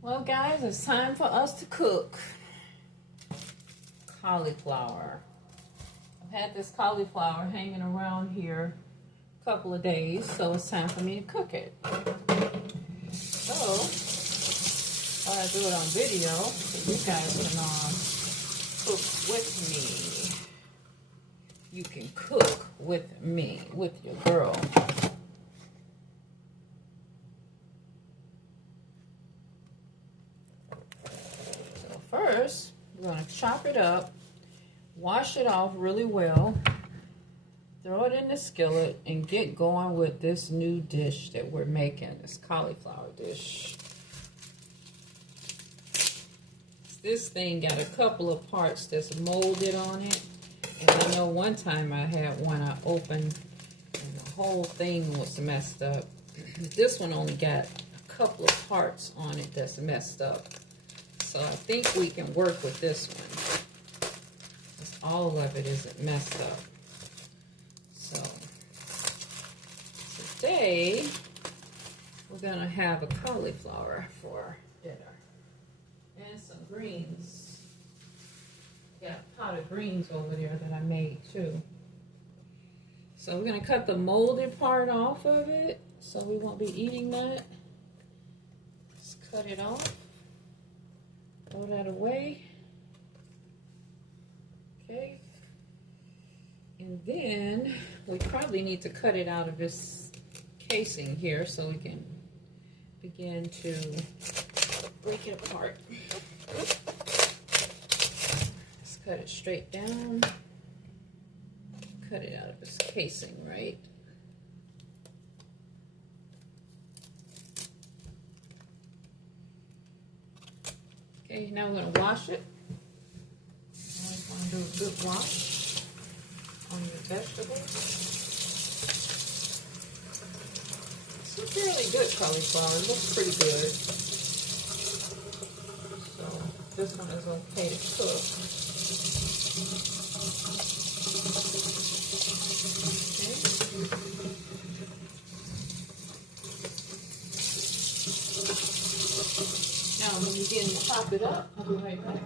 Well, guys, it's time for us to cook cauliflower. I've had this cauliflower hanging around here a couple of days, so it's time for me to cook it. So, I do it on video so you guys can cook with me. You can cook with me, with your girl. First, we're going to chop it up, wash it off really well, throw it in the skillet, and get going with this new dish that we're making, this cauliflower dish. This thing got a couple of parts that's molded on it, and I know one time I had one I opened and the whole thing was messed up. This one only got a couple of parts on it that's messed up. So I think we can work with this one. Because all of it isn't messed up. So today we're going to have a cauliflower for dinner. And some greens. Got a pot of greens over there that I made too. So we're going to cut the molded part off of it. So we won't be eating that. Just cut it off. Throw that away. Okay. And then we probably need to cut it out of this casing here so we can begin to break it apart. Let's cut it straight down. Cut it out of this casing, right? Okay, now we're going to wash it. Always want to do a good wash on your vegetables. It's a fairly good cauliflower. It looks pretty good. So this one is okay to cook. Now I'm going to begin to chop it up. I'll be right back.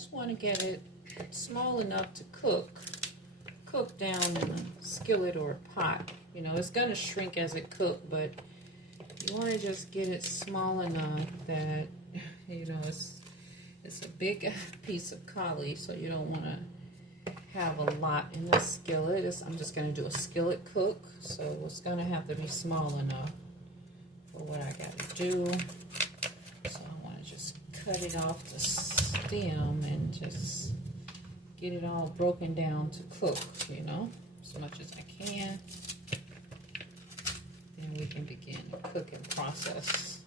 just want to get it small enough to cook down in a skillet or a pot. You know, it's going to shrink as it cooks, but you want to just get it small enough that, you know, it's a big piece of cauli, so you don't want to have a lot in the skillet. I'm just going to do a skillet cook, so it's going to have to be small enough for what I got to do. So I want to just cut it off the stem and just get it all broken down to cook, you know, as much as I can. Then we can begin the cooking process.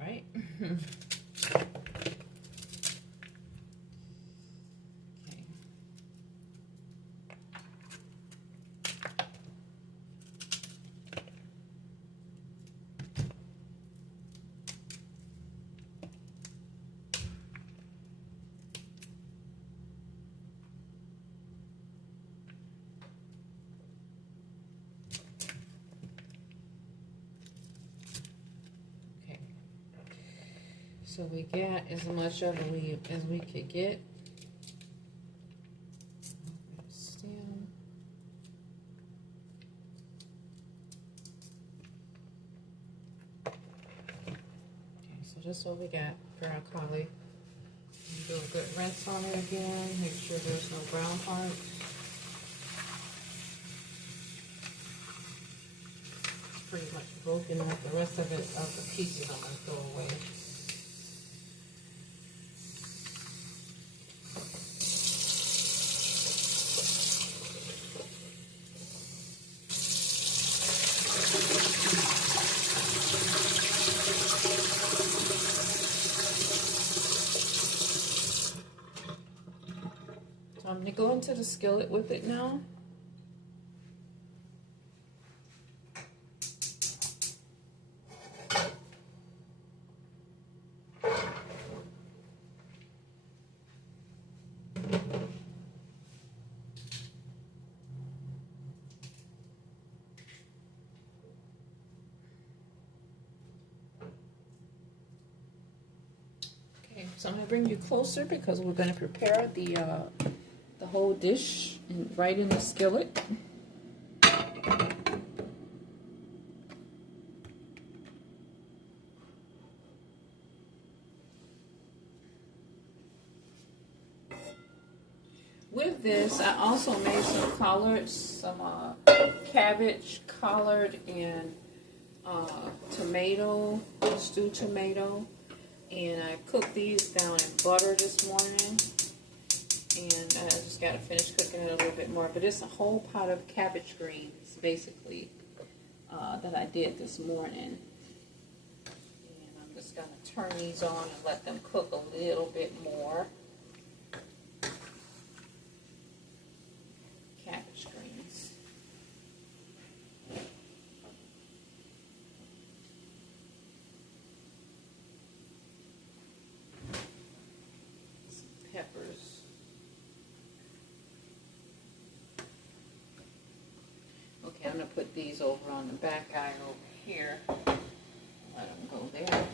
Right? Okay. So we got as much of it as we could get. Stem. Okay, so this is what we got for our cauli. Do a good rinse on it again. Make sure there's no brown parts. It's pretty much broken off. The rest of the pieces I'm going to throw away. I'm going to go into the skillet with it now. Okay, so I'm going to bring you closer because we're going to prepare the whole dish right in the skillet. With this, I also made some collards, some cabbage, collard, and tomato, stewed tomato. And I cooked these down in butter this morning. And I just got to finish cooking it a little bit more. But it's a whole pot of cabbage greens, basically, that I did this morning. And I'm just going to turn these on and let them cook a little bit more. Cabbage greens. Some peppers. Okay, I'm going to put these over on the back eye over here. Let them go there.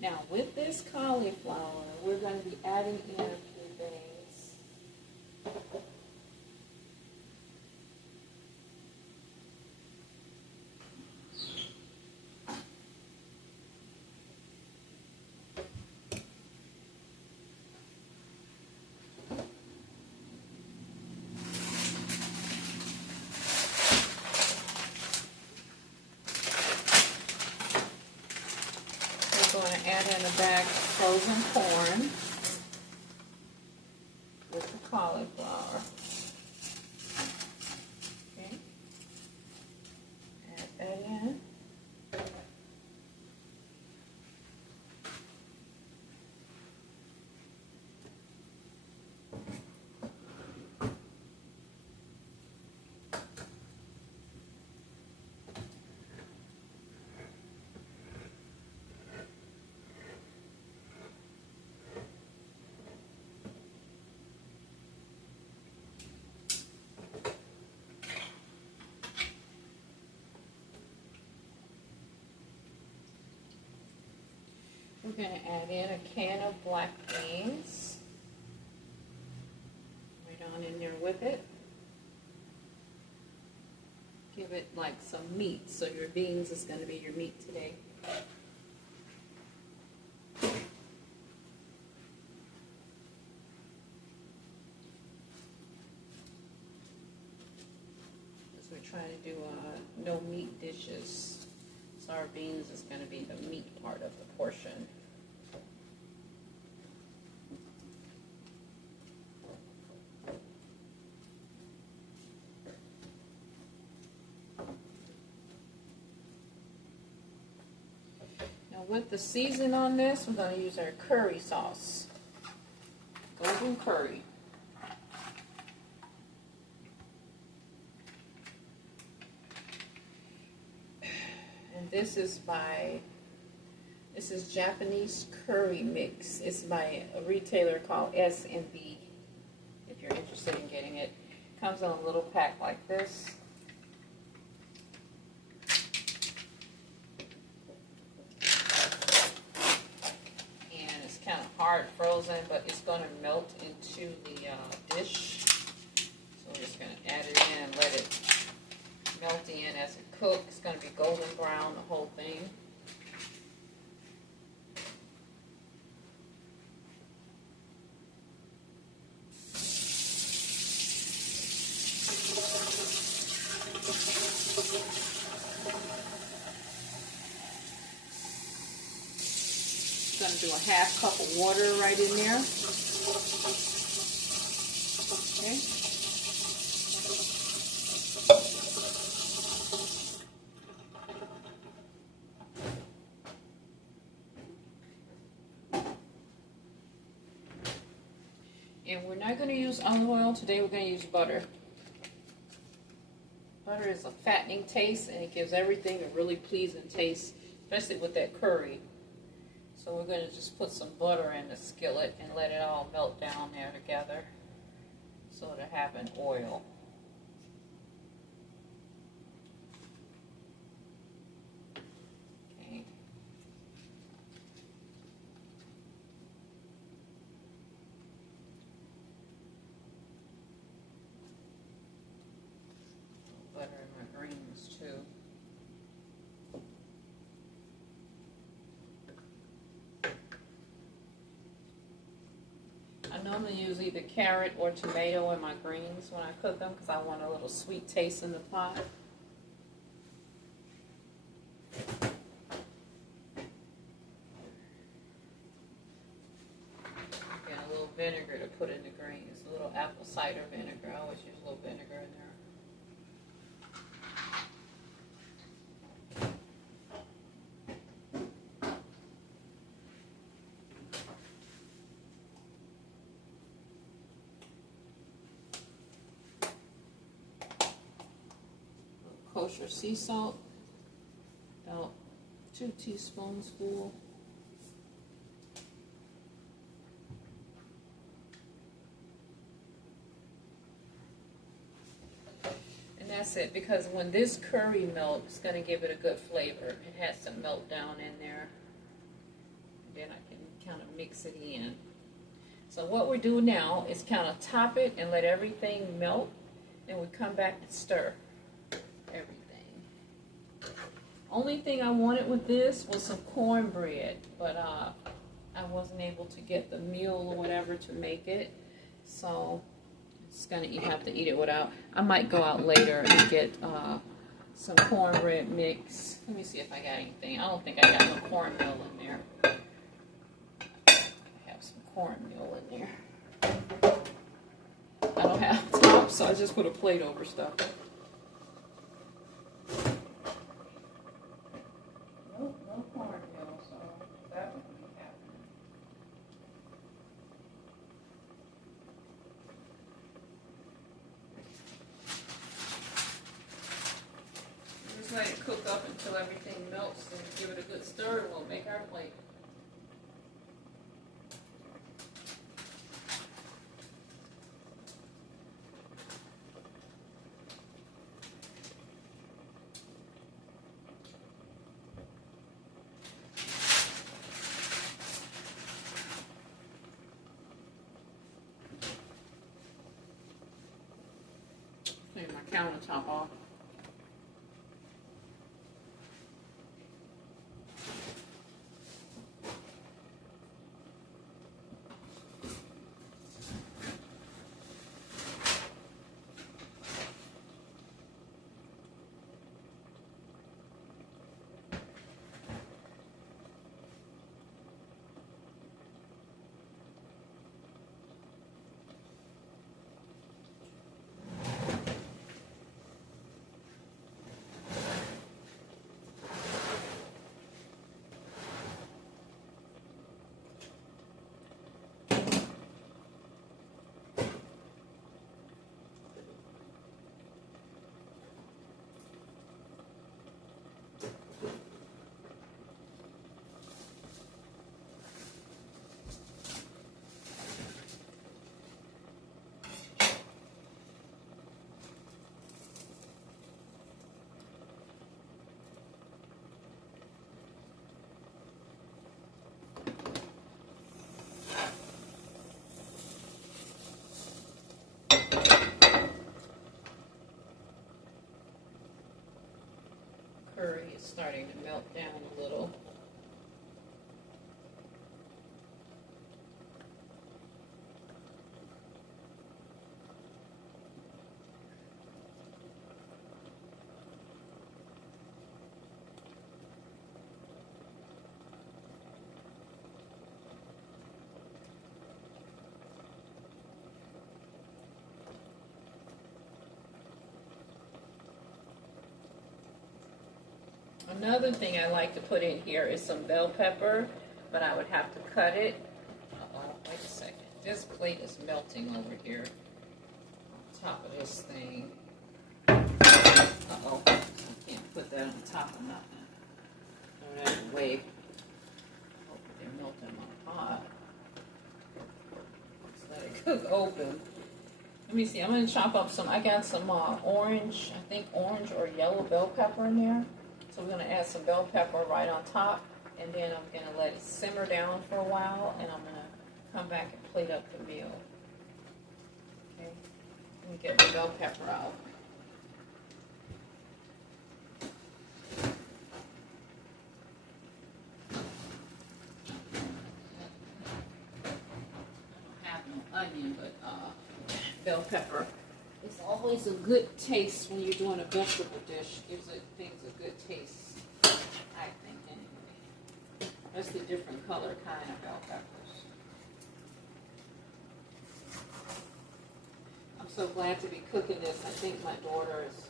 Now, with this cauliflower, we're going to be adding in a few things. Going to add in a bag of frozen corn with the cauliflower. Okay. Add that in. We're going to add in a can of black beans. Right on in there with it. Give it like some meat, so your beans is going to be your meat today. Because we're trying to do no meat dishes. So our beans is going to be the meat part of the portion. With the season on this, we're going to use our curry sauce. Golden curry. And this is Japanese curry mix. It's by a retailer called S&B, if you're interested in getting it. Comes in a little pack like this. Hard frozen, but it's going to melt into the dish. So we're just going to add it in and let it melt in as it cooks. It's going to be golden brown, the whole thing. Going to do a half cup of water right in there. Okay. And we're not going to use olive oil today. We're going to use butter. Butter is a fattening taste, and it gives everything a really pleasing taste, especially with that curry. So we're going to just put some butter in the skillet and let it all melt down there together so to have an oil. Okay. Butter in my greens too. I normally use either carrot or tomato in my greens when I cook them because I want a little sweet taste in the pot. Get a little vinegar to put in the greens, a little apple cider vinegar. I always use a little vinegar in there. Kosher sea salt, about 2 teaspoons full. And that's it, because when this curry melts, it's going to give it a good flavor. It has to melt down in there. And then I can kind of mix it in. So what we do now is kind of top it and let everything melt. Then we come back and stir everything. Only thing I wanted with this was some cornbread, but I wasn't able to get the meal or whatever to make it, so it's gonna have to eat it without. I might go out later and get some cornbread mix. Let me see if I got anything. I don't think I got no cornmeal in there. I have some cornmeal in there. I don't have top, so I just put a plate over stuff. Nope, no cornmeal, so that wouldn't be happening. Just let it cook up until everything melts and give it a good stir, and we'll make our plate. countertop off. Curry is starting to melt down a little. Another thing I like to put in here is some bell pepper, but I would have to cut it. Wait a second. This plate is melting over here on top of this thing. Uh-oh. I can't put that on top of nothing. Throw that away. Hope they're melting my pot. Just let it cook open. Let me see. I'm going to chop up some. I got some orange, I think orange or yellow bell pepper in there. So we're going to add some bell pepper right on top, and then I'm going to let it simmer down for a while, and I'm going to come back and plate up the meal. Okay, let me get the bell pepper out. I don't have no onion, but bell pepper. It's always a good taste when you're doing a vegetable dish. Gives things a good taste, I think, anyway. That's the different color kind of bell peppers. I'm so glad to be cooking this. I think my daughter is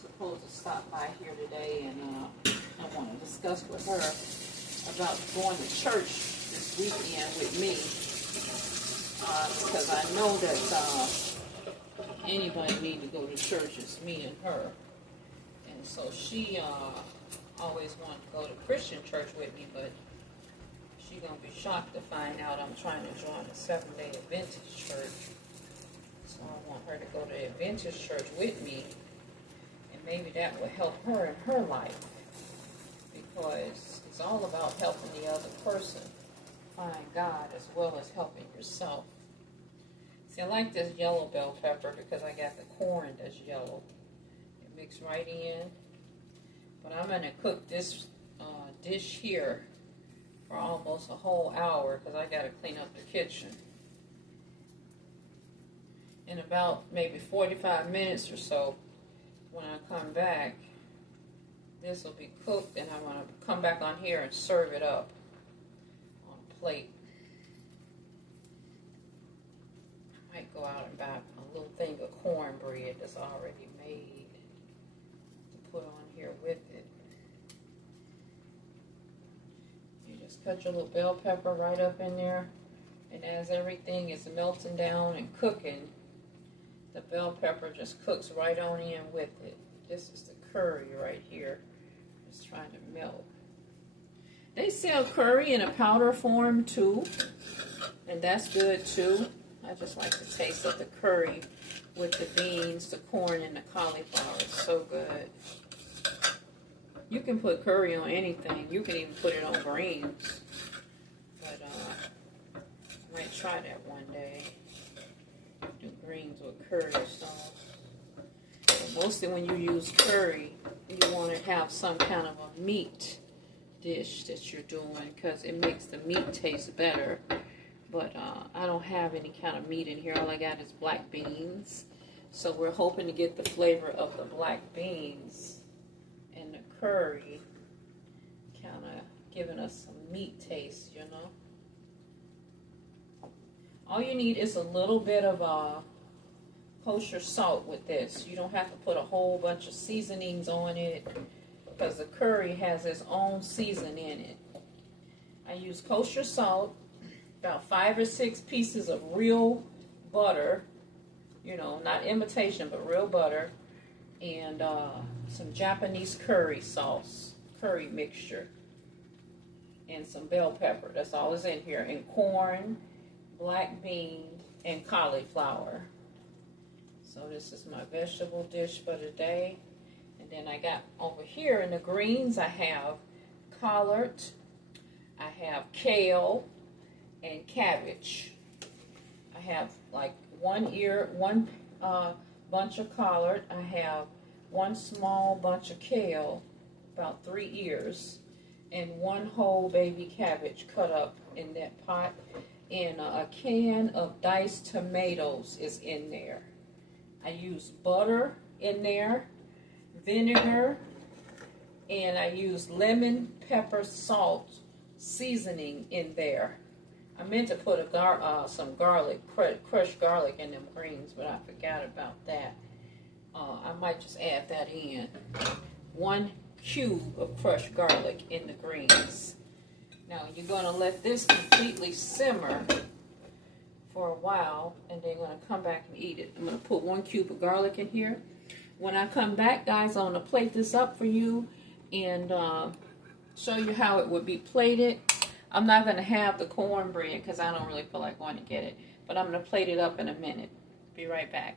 supposed to stop by here today, and I want to discuss with her about going to church this weekend with me, because I know that anybody need to go to church, it's me and her. And so she always wanted to go to Christian church with me, but she's going to be shocked to find out I'm trying to join a Seventh-day Adventist church. So I want her to go to the Adventist church with me, and maybe that will help her in her life, because it's all about helping the other person find God as well as helping yourself. I like this yellow bell pepper because I got the corn that's yellow. It mixed right in. But I'm going to cook this dish here for almost a whole hour because I got to clean up the kitchen. In about maybe 45 minutes or so, when I come back, this will be cooked, and I'm going to come back on here and serve it up on a plate. Go out and buy a little thing of cornbread that's already made to put on here with it. You just cut your little bell pepper right up in there, and as everything is melting down and cooking, the bell pepper just cooks right on in with it. This is the curry right here. It's trying to melt. They sell curry in a powder form too, and that's good too. I just like the taste of the curry with the beans, the corn, and the cauliflower. It's so good. You can put curry on anything. You can even put it on greens. But I might try that one day. Do greens with curry sauce. But Mostly when you use curry, you want to have some kind of a meat dish that you're doing because it makes the meat taste better. But I don't have any kind of meat in here. All I got is black beans. So we're hoping to get the flavor of the black beans and the curry, kind of giving us some meat taste, you know. All you need is a little bit of kosher salt with this. You don't have to put a whole bunch of seasonings on it because the curry has its own season in it. I use kosher salt, about 5 or 6 pieces of real butter, you know, not imitation, but real butter, and some Japanese curry sauce, curry mixture, and some bell pepper. That's all is in here, and corn, black beans, and cauliflower. So this is my vegetable dish for today. And then I got over here in the greens, I have collards, I have kale, and cabbage. I have like one bunch of collard. I have one small bunch of kale, about 3 ears, and one whole baby cabbage cut up in that pot. And a can of diced tomatoes is in there. I use butter in there, vinegar, and I use lemon, pepper, salt seasoning in there. I meant to put some garlic, crushed garlic in them greens, but I forgot about that. I might just add that in. 1 cube of crushed garlic in the greens. Now you're going to let this completely simmer for a while, and then you're going to come back and eat it. I'm going to put 1 cube of garlic in here. When I come back, guys, I'm going to plate this up for you and show you how it would be plated. I'm not going to have the cornbread because I don't really feel like going to get it. But I'm going to plate it up in a minute. Be right back.